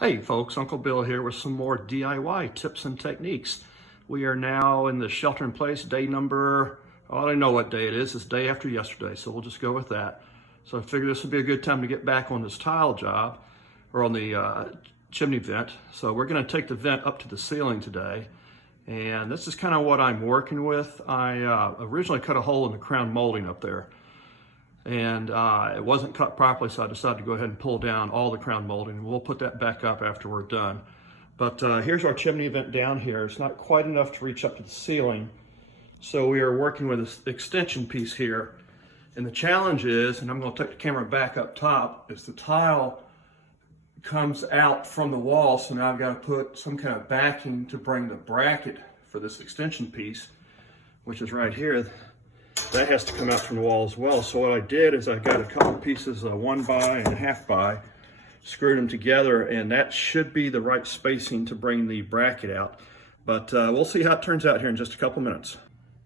Hey folks, Uncle Bill here with some more DIY tips and techniques. We are now in the shelter in place day number, I don't know what day it is. It's day after yesterday, so we'll just go with that. So I figured this would be a good time to get back on this tile job, or on the chimney vent. So we're going to take the vent up to the ceiling today. And this is kind of what I'm working with. I originally cut a hole in the crown molding up there. And it wasn't cut properly, so I decided to go ahead and pull down all the crown molding. We'll put that back up after we're done. But here's our chimney vent down here. It's not quite enough to reach up to the ceiling, so we are working with this extension piece here. And the challenge is, and I'm going to take the camera back up top, is the tile comes out from the wall, so now I've got to put some kind of backing to bring the bracket for this extension piece, which is right here. That has to come out from the wall as well. So what I did is I got a couple pieces, 1 by and a 1/2 by, screwed them together, and that should be the right spacing to bring the bracket out. But we'll see how it turns out here in just a couple minutes.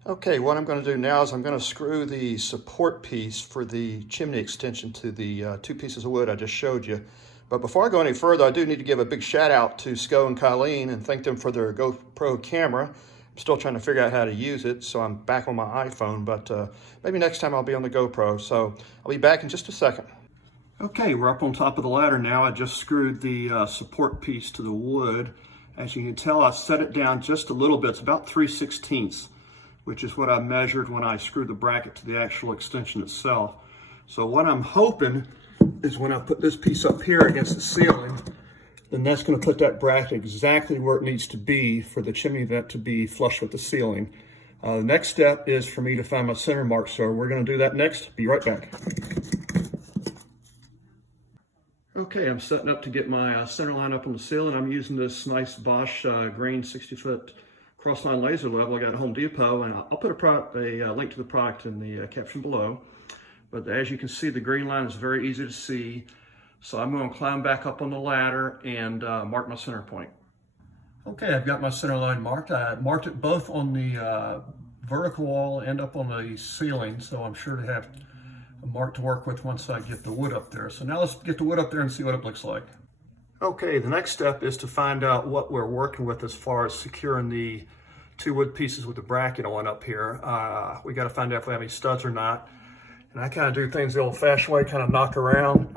Okay, what I'm going to do now is I'm going to screw the support piece for the chimney extension to the 2 pieces of wood I just showed you. But before I go any further, I do need to give a big shout out to Sco and Colleen and thank them for their GoPro camera. Still trying to figure out how to use it, so I'm back on my iPhone, but maybe next time I'll be on the GoPro. So I'll be back in just a second. Okay, we're up on top of the ladder now. I just screwed the support piece to the wood. As you can tell, I set it down just a little bit. It's about 3/16, which is what I measured when I screwed the bracket to the actual extension itself. So what I'm hoping is when I put this piece up here against the ceiling, then that's going to put that bracket exactly where it needs to be for the chimney vent to be flush with the ceiling. The next step is for me to find my center mark, so we're going to do that next. Be right back. Okay, I'm setting up to get my center line up on the ceiling. I'm using this nice Bosch grain 60-foot crossline laser level I got at Home Depot, and I'll put a link to the product in the caption below. But as you can see, the green line is very easy to see. So I'm going to climb back up on the ladder and mark my center point. Okay, I've got my center line marked. I marked it both on the vertical wall and up on the ceiling, so I'm sure to have a mark to work with once I get the wood up there. So now let's get the wood up there and see what it looks like. Okay, the next step is to find out what we're working with as far as securing the 2 wood pieces with the bracket on up here. We got to find out if we have any studs or not. And I kind of do things the old-fashioned way, kind of knock around.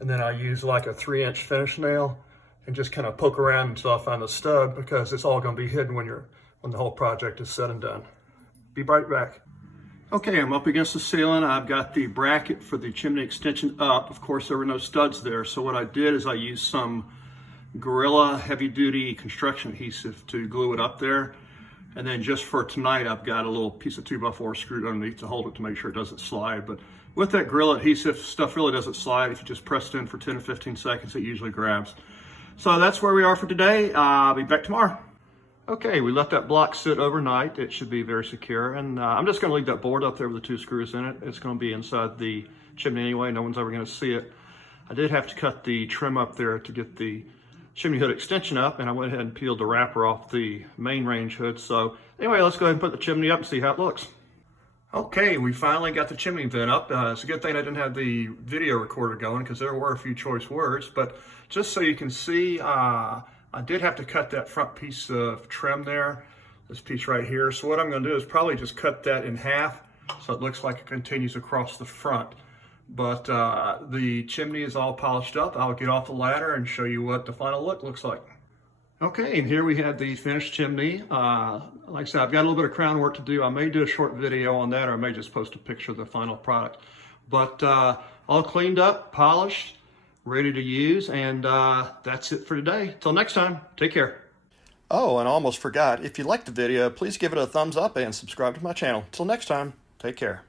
And then I use like a 3-inch finish nail and just kind of poke around until I find the stud, because it's all going to be hidden when the whole project is said and done. Be right back. Okay, I'm up against the ceiling. I've got the bracket for the chimney extension up. Of course, there were no studs there. So what I did is I used some Gorilla heavy-duty construction adhesive to glue it up there. And then just for tonight, I've got a little piece of 2x4 screwed underneath to hold it to make sure it doesn't slide. But with that Gorilla adhesive, stuff really doesn't slide. If you just press it in for 10 or 15 seconds, it usually grabs. So that's where we are for today. I'll be back tomorrow. Okay, we let that block sit overnight. It should be very secure. And I'm just going to leave that board up there with the 2 screws in it. It's going to be inside the chimney anyway. No one's ever going to see it. I did have to cut the trim up there to get the chimney hood extension up, and I went ahead and peeled the wrapper off the main range hood. So anyway, let's go ahead and put the chimney up and see how it looks. Okay, we finally got the chimney vent up. It's a good thing I didn't have the video recorder going, because there were a few choice words. But just so you can see, I did have to cut that front piece of trim there, this piece right here. So what I'm going to do is probably just cut that in half so it looks like it continues across the front. But the chimney is all polished up. I'll get off the ladder and show you what the final look looks like. Okay, and here we have the finished chimney. Like I said, I've got a little bit of crown work to do. I may do a short video on that, or I may just post a picture of the final product. But all cleaned up, polished, ready to use, and that's it for today. Till next time, take care. Oh, and I almost forgot, if you liked the video, please give it a thumbs up and subscribe to my channel. Till next time, take care.